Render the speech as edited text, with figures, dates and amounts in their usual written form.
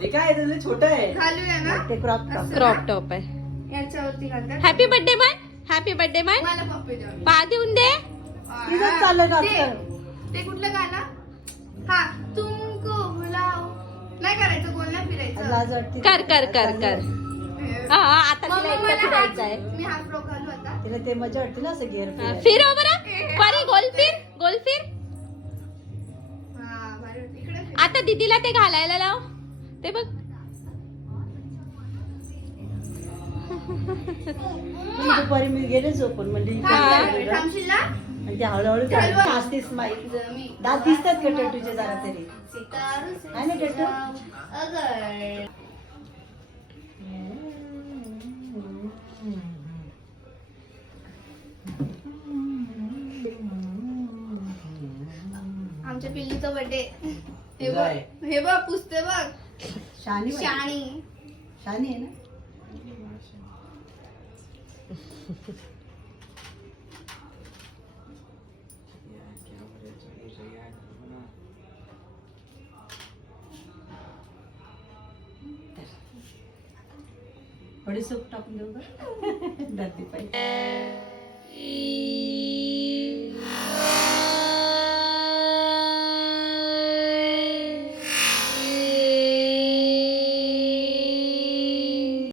हे काय तुझं छोटं आहे घालूया ना ते क्रॉप टॉप असं क्रॉप ना? टॉप आहे. याच्यावरती घालतात. हॅपी बर्थडे मन, हॅपी बर्थडे मन. मला पप्पी द्या. पा देऊन दे. तिथंच चाललं ना ते- आजकाल. ते कुठलं गाणं? हा तुमको बुलाओ. नाही करायचं, गोल नाही फिरायचं. लाज वाटते कर कर कर कर. हा आता तिला मम्मा, एकदा मला फिरायचं आहे. मी हात फ्रॉक घालू आता. तिला ते मजा वाटते ना असं गेअर हा, फिर हो बरं. परी गोल फिर, गोल फिर. हा भारी होती. इकडे फिर. आता दीदीला ते घालायला लाव. ते बघ. दुपारी मी गेले झोपून म्हणजे थांबशील ना? आणि ते हळूहळू चालू आहे. असते स्माईल जमी. दात दिसतात का टटूचे जरा तरी सितारों से आहे ना टटू अगर आमच्या पिल्लीचा बर्थडे. हे जाय. बघ, हे बघ पुसते बघ. शानी बाई. शाणी. शानी आहे ना थोडी सूप टाकून देऊ का धरती पाहिजे